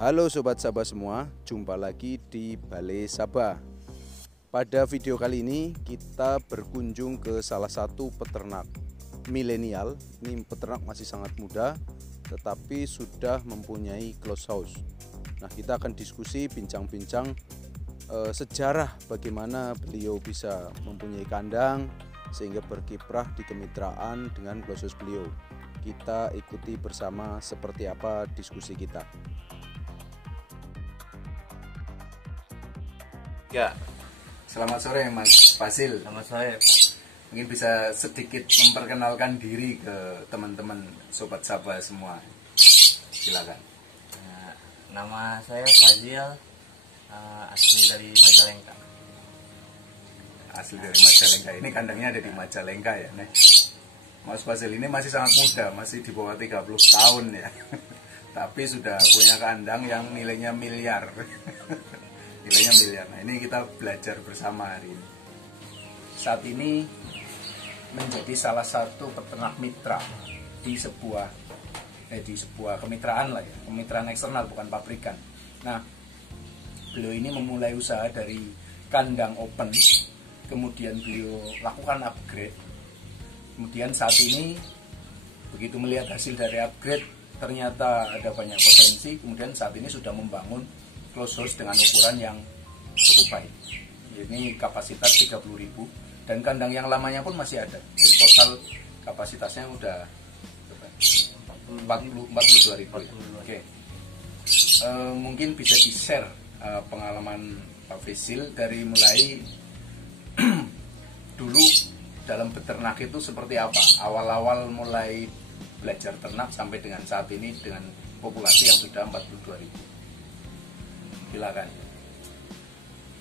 Halo Sobat Sabah semua, jumpa lagi di Balai Sabah. Pada video kali ini kita berkunjung ke salah satu peternak milenial. Ini peternak masih sangat muda tetapi sudah mempunyai close house. Nah, kita akan diskusi bincang-bincang sejarah bagaimana beliau bisa mempunyai kandang sehingga berkiprah di kemitraan dengan close house beliau. Kita ikuti bersama seperti apa diskusi kita. Ya, selamat sore Mas Fasil. Selamat sore. Mungkin bisa sedikit memperkenalkan diri ke teman-teman Sobat Sabah semua. Silakan. Nama saya Fazil, asli dari Majalengka. Asli dari Majalengka. Ini kandangnya ada di Majalengka ya, Nek. Mas Fasil ini masih sangat muda, masih di bawah 30 tahun ya. Tapi sudah punya kandang yang nilainya miliar. Nilainya miliar. Nah, ini kita belajar bersama hari ini. Saat ini menjadi salah satu peternak mitra di sebuah kemitraan lah ya, kemitraan eksternal bukan pabrikan. Nah, beliau ini memulai usaha dari kandang open, kemudian beliau lakukan upgrade. Kemudian saat ini begitu melihat hasil dari upgrade, ternyata ada banyak potensi. Kemudian saat ini sudah membangun close house dengan ukuran yang cukup baik. Ini kapasitas 30.000 dan kandang yang lamanya pun masih ada. Jadi total kapasitasnya udah 42.000 ya. Oke. Mungkin bisa di-share pengalaman Pak Fasil dari mulai dulu dalam beternak itu seperti apa? Awal-awal mulai belajar ternak sampai dengan saat ini dengan populasi yang sudah 42.000. Silakan.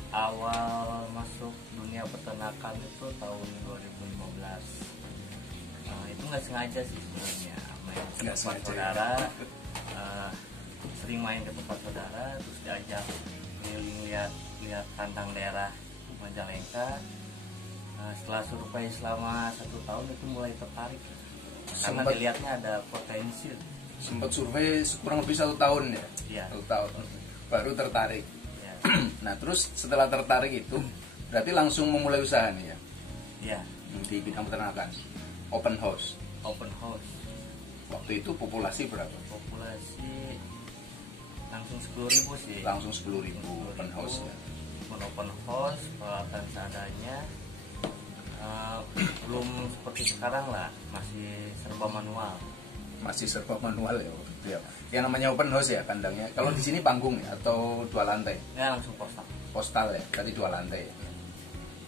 Awal masuk dunia peternakan itu tahun 2015. Itu nggak sengaja sih sebenarnya. Main ke tempat saudara, sering main ke tempat saudara, terus diajak keliling lihat kandang daerah Majalengka. Setelah survei selama 1 tahun itu mulai tertarik karena dilihatnya ada potensi. Sempat survei kurang lebih 1 tahun ya? Iya. 1 tahun baru tertarik. Ya. Nah, terus setelah tertarik itu berarti langsung memulai usaha nih ya? Iya. Di bidang peternakan. Open house. Open house. Waktu itu populasi berapa? Populasi langsung 10.000 sih. Langsung 10.000 open house ya. Open house, peralatan seadanya. Belum seperti sekarang lah, masih serba manual. Masih serba manual ya waktu itu ya. Yang namanya open house ya kandangnya. Kalau di sini panggung ya atau 2 lantai? Ya langsung postal. Postal ya, tadi 2 lantai.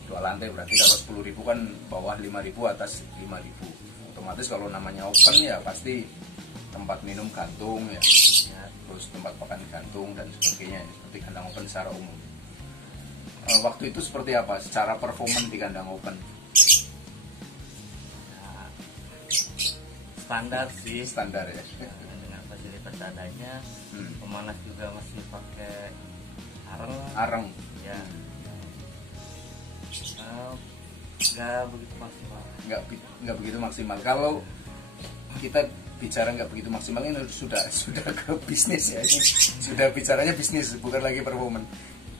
2 lantai berarti kalau 10.000 kan bawah 5.000 atas 5.000. Otomatis kalau namanya open ya pasti tempat minum gantung ya. Terus tempat pakan gantung dan sebagainya ya. Seperti kandang open secara umum. Waktu itu seperti apa secara performan di kandang open? Nah, standar sih. Standar ya. Dengan fasilitas adanya, pemanas juga masih pakai Areng. Ya. Nggak begitu maksimal. Nggak begitu maksimal. Kalau kita bicara nggak begitu maksimal ini sudah ke bisnis ya. Ini sudah bicaranya bisnis bukan lagi performan.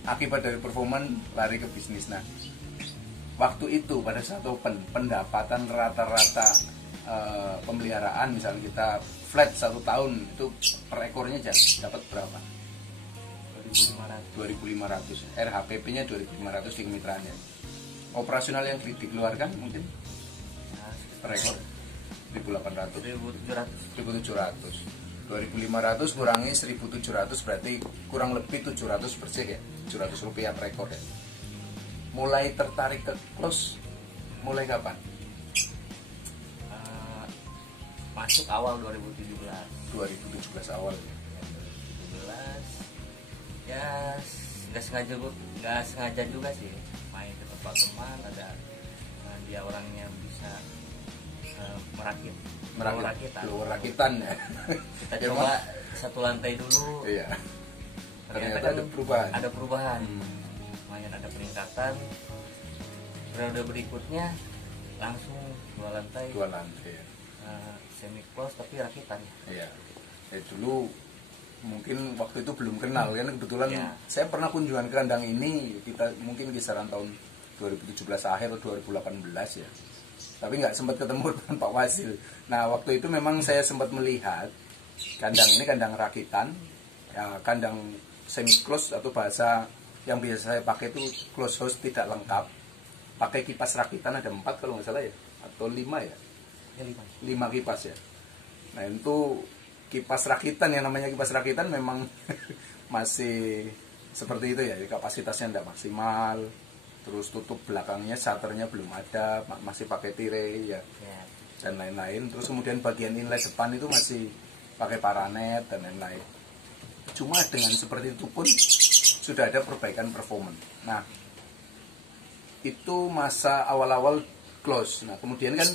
Akibat dari performan lari ke bisnis. Nah, waktu itu pada saat open pendapatan rata-rata pemeliharaan misalnya kita flat 1 tahun itu per ekornya dapat berapa? 2.500. RHPP-nya 2.500 di kemitraannya. Operasional yang dikeluarkan mungkin per ekor 1.800. 1.700. 2.500 kurangi 1.700 berarti kurang lebih 700 bersih ya. 700 rupiah per ekor ya. Mulai tertarik ke close mulai kapan? Masuk awal 2017 awal. 2017 ya nggak sengaja juga sih main ke tempat teman ada dia orangnya bisa rakitan ya. Kita coba 1 lantai dulu. Iya. Ternyata kan ada perubahan. Lumayan ada peningkatan. Periode berikutnya langsung 2 lantai. 2 lantai. Semi close tapi rakitan. Iya. Dulu mungkin waktu itu belum kenal kan, kebetulan Ya. saya pernah kunjungan ke kandang ini kita mungkin kisaran tahun 2017 akhir atau 2018 ya, tapi nggak sempat ketemu dengan Pak Wasil. Nah waktu itu memang saya sempat melihat kandang ini kandang rakitan ya, kandang semi close atau bahasa yang biasa saya pakai itu close house tidak lengkap, pakai kipas rakitan ada 4 kalau nggak salah ya, atau 5 ya, Ya, 5 kipas ya. Nah itu kipas rakitan, yang namanya kipas rakitan memang masih seperti itu ya, kapasitasnya tidak maksimal, terus tutup belakangnya shutternya belum ada, masih pakai tirai ya, Ya. dan lain-lain. Terus kemudian bagian inlet depan itu masih pakai paranet dan lain-lain. Cuma dengan seperti itu pun sudah ada perbaikan performa. Nah itu masa awal-awal close. Nah kemudian kan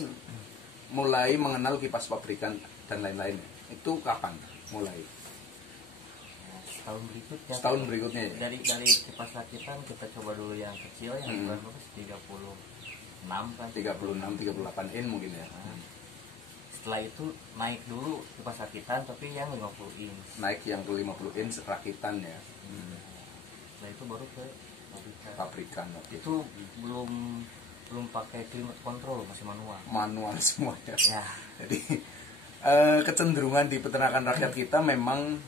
mulai mengenal kipas pabrikan dan lain-lain. Itu kapan mulai? Ya, setahun berikutnya. Setahun berikutnya ya? Dari kipas rakitan kita coba dulu yang kecil yang berapa? 36 kan. 36, 38 in mungkin ya. Nah, setelah itu naik dulu kipas rakitan tapi yang 50 inch. Naik yang ke 50 in rakitan ya. Setelah itu baru ke pabrikan. Pabrikan. Oke. Itu belum pakai climate control, masih manual. Manual semuanya. Ya. Jadi kecenderungan di peternakan rakyat kita memang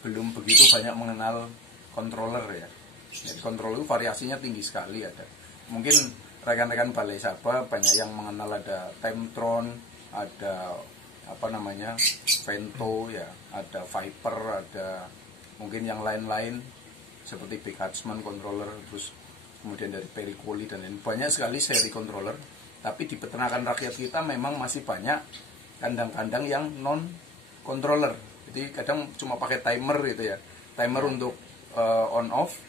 belum begitu banyak mengenal controller ya. Jadi controller itu variasinya tinggi sekali ada. Mungkin rekan-rekan Balai Sabah banyak yang mengenal ada Timetron, ada apa namanya Vento ya, ada Viper, ada mungkin yang lain-lain seperti Big Hudson controller, terus kemudian dari Pericoli dan lain, banyak sekali seri controller. Tapi di peternakan rakyat kita memang masih banyak kandang-kandang yang non controller. Jadi kadang cuma pakai timer gitu ya, timer untuk on off.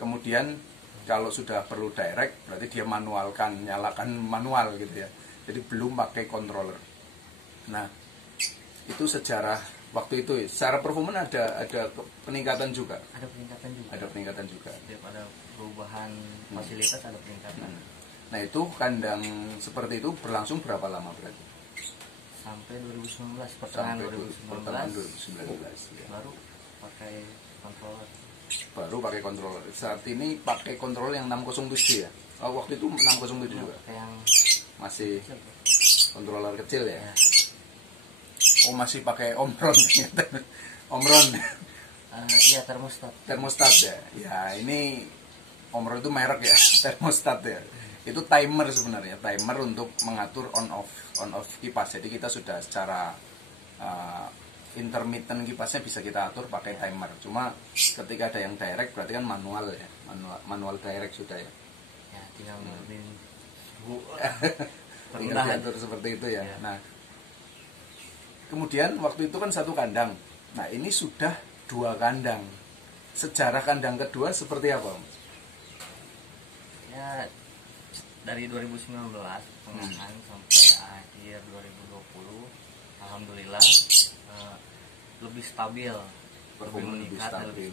Kemudian kalau sudah perlu direct berarti dia manualkan, nyalakan manual gitu ya. Jadi belum pakai controller. Nah itu sejarah waktu itu. Secara performa ada peningkatan juga. Ada peningkatan juga. Ada peningkatan juga. Setiap ada perubahan fasilitas ada peningkatan. Nah itu kandang seperti itu berlangsung berapa lama berarti? Sampai 2019, pertengahan 2019, ya. baru pakai controller. Baru pakai controller. Saat ini pakai controller yang 607 ya. Oh, waktu itu 607 juga. Yang Masih controller kecil ya. ya. Oh masih pakai Omron. Omron. Iya Termostat ya. Ya ini Omron itu merek ya. Termostat ya. Itu timer sebenarnya, timer untuk mengatur on off kipas. Jadi kita sudah secara intermittent kipasnya bisa kita atur pakai timer. Cuma ketika ada yang direct berarti kan manual ya, manual direct sudah ya. Ya tinggal ngelamin Tinggal diatur seperti itu ya. Nah kemudian waktu itu kan satu kandang. Nah ini sudah 2 kandang. Sejarah kandang kedua seperti apa? Ya dari 2019 pertengahan sampai akhir 2020 alhamdulillah lebih stabil, Performa lebih stabil.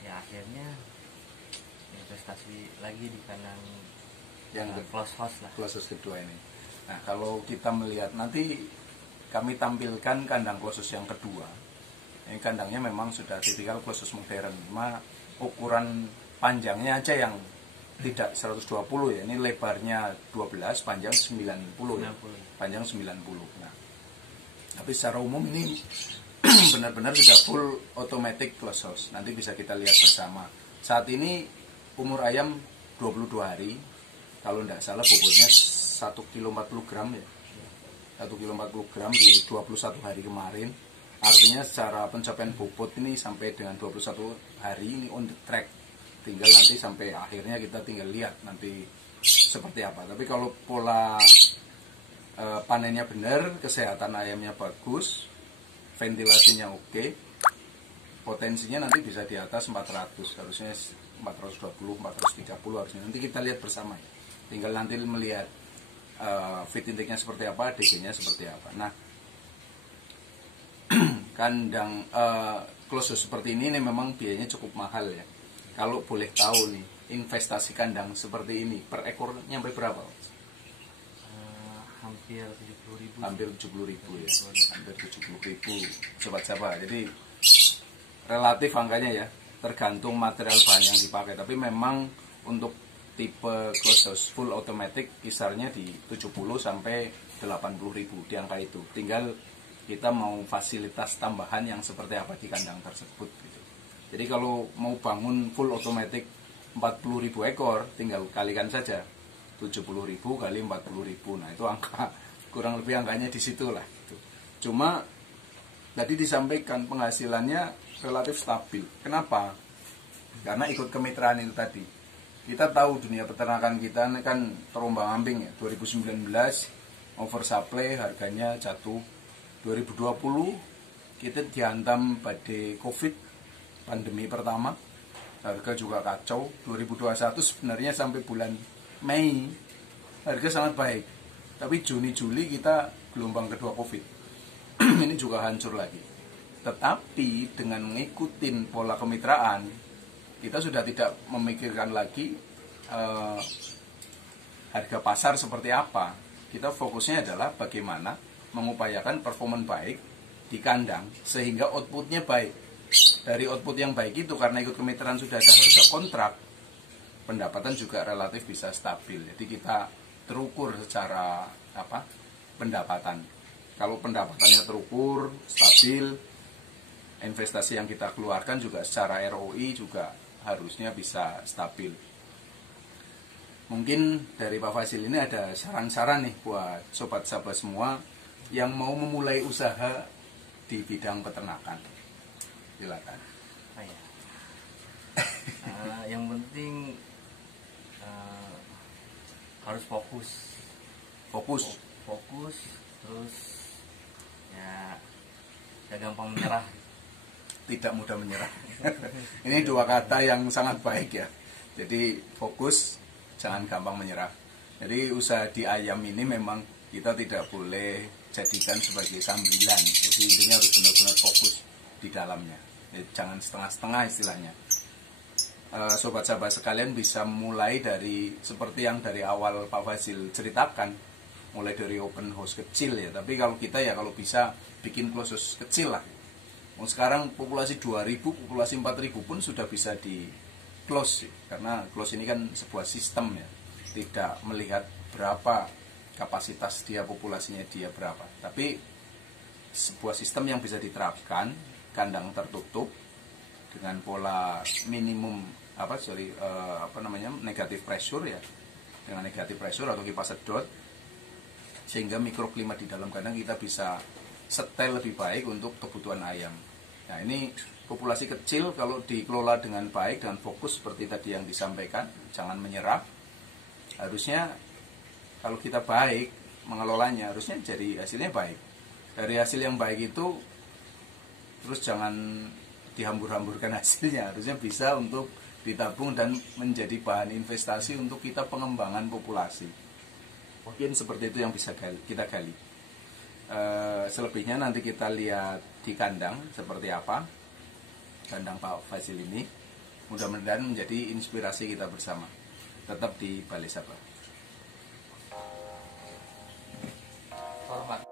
Ya akhirnya investasi lagi di kandang Yang close house lah. Close house kedua ini. Nah kalau kita melihat nanti kami tampilkan kandang close house yang kedua. Ini kandangnya memang sudah tipikal close house modern, cuma ukuran panjangnya aja yang tidak 120 ya, ini lebarnya 12, panjang 90 ya. Panjang 90. Nah, tapi secara umum ini benar-benar sudah full automatic close house. Nanti bisa kita lihat bersama. Saat ini umur ayam 22 hari. Kalau tidak salah bobotnya 1 kilo 40 gram ya. 1 kilo 40 gram di 21 hari kemarin. Artinya secara pencapaian bobot ini sampai dengan 21 hari ini on the track. Tinggal nanti sampai akhirnya kita tinggal lihat nanti seperti apa. Tapi kalau pola panennya benar, kesehatan ayamnya bagus, ventilasinya oke, potensinya nanti bisa di atas 400, harusnya 420, 430 harusnya. Nanti kita lihat bersama. Tinggal nanti melihat feed intake-nya seperti apa, DG-nya seperti apa. Nah, kandang close seperti ini memang biayanya cukup mahal ya. Kalau boleh tahu nih, investasi kandang seperti ini per ekor nyampe berapa? Hampir 70.000. Hampir 70.000 ya. Hampir 70.000 sobat Sabah. Jadi relatif angkanya ya, tergantung material bahan yang dipakai. Tapi memang untuk tipe closed house full automatic kisarnya di 70 sampai 80.000 di angka itu. Tinggal kita mau fasilitas tambahan yang seperti apa di kandang tersebut gitu. Jadi kalau mau bangun full automatic 40.000 ekor, tinggal kalikan saja 70.000 kali 40.000. Nah itu angka, kurang lebih angkanya di situ lah gitu. Cuma tadi disampaikan penghasilannya relatif stabil. Kenapa? Karena ikut kemitraan itu tadi. Kita tahu dunia peternakan kita ini kan terombang-ambing ya. 2019 oversupply, harganya jatuh. 2020 kita dihantam badai Covid, pandemi pertama, harga juga kacau. 2021 sebenarnya sampai bulan Mei harga sangat baik, tapi Juni-Juli kita gelombang kedua Covid. Ini juga hancur lagi. Tetapi dengan mengikuti pola kemitraan, kita sudah tidak memikirkan lagi harga pasar seperti apa. Kita fokusnya adalah bagaimana mengupayakan performa baik di kandang sehingga outputnya baik. Dari output yang baik itu, karena ikut kemitraan sudah ada harga kontrak, pendapatan juga relatif bisa stabil. Jadi kita terukur secara pendapatan. Kalau pendapatannya terukur, stabil, investasi yang kita keluarkan juga secara ROI juga harusnya bisa stabil. Mungkin dari Pak Fasil ini ada saran-saran nih buat sobat sahabat semua yang mau memulai usaha di bidang peternakan. Silakan. Yang penting harus fokus, terus ya gampang menyerah. Tidak mudah menyerah. Ini dua kata yang sangat baik ya. Jadi fokus, jangan gampang menyerah. Jadi usaha di ayam ini memang kita tidak boleh jadikan sebagai sambilan. Jadi intinya harus benar-benar fokus di dalamnya. Jangan setengah-setengah istilahnya. Sobat sahabat sekalian bisa mulai dari seperti yang dari awal Pak Fasil ceritakan, mulai dari open house kecil ya. Tapi kalau kita ya kalau bisa bikin closed house kecil lah. Sekarang populasi 2.000, populasi 4.000 pun sudah bisa di close ya. Karena close ini kan sebuah sistem ya, tidak melihat berapa kapasitas dia, populasinya dia berapa. Tapi sebuah sistem yang bisa diterapkan, kandang tertutup dengan pola minimum negatif pressure ya, dengan negatif pressure atau kipas sedot, sehingga mikroklima di dalam kandang kita bisa setel lebih baik untuk kebutuhan ayam. Nah ini populasi kecil kalau dikelola dengan baik, dengan fokus seperti tadi yang disampaikan, jangan menyerah. Harusnya kalau kita baik mengelolanya, harusnya jadi hasilnya baik. Dari hasil yang baik itu terus jangan dihambur-hamburkan hasilnya, harusnya bisa untuk ditabung dan menjadi bahan investasi untuk kita pengembangan populasi. Mungkin seperti itu yang bisa kita gali. Selebihnya nanti kita lihat di kandang seperti apa kandang Pak Fasil ini. Mudah-mudahan menjadi inspirasi kita bersama. Tetap di Balai Sabah. Hormat.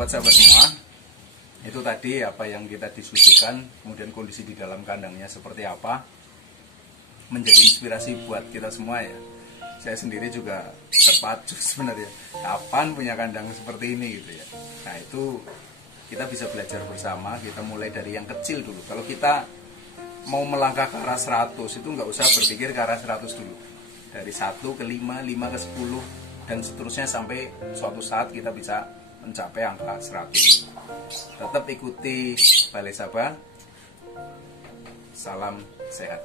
sobat-sobat semua, itu tadi apa yang kita diskusikan, kemudian kondisi di dalam kandangnya seperti apa, menjadi inspirasi buat kita semua ya. Saya sendiri juga terpacu sebenarnya, kapan punya kandang seperti ini gitu ya. Nah itu kita bisa belajar bersama, kita mulai dari yang kecil dulu. Kalau kita mau melangkah ke arah 100 itu nggak usah berpikir ke arah 100 dulu. Dari 1 ke 5, 5 ke 10 dan seterusnya sampai suatu saat kita bisa mencapai angka 100. Tetap ikuti Balai Sabah. Salam sehat.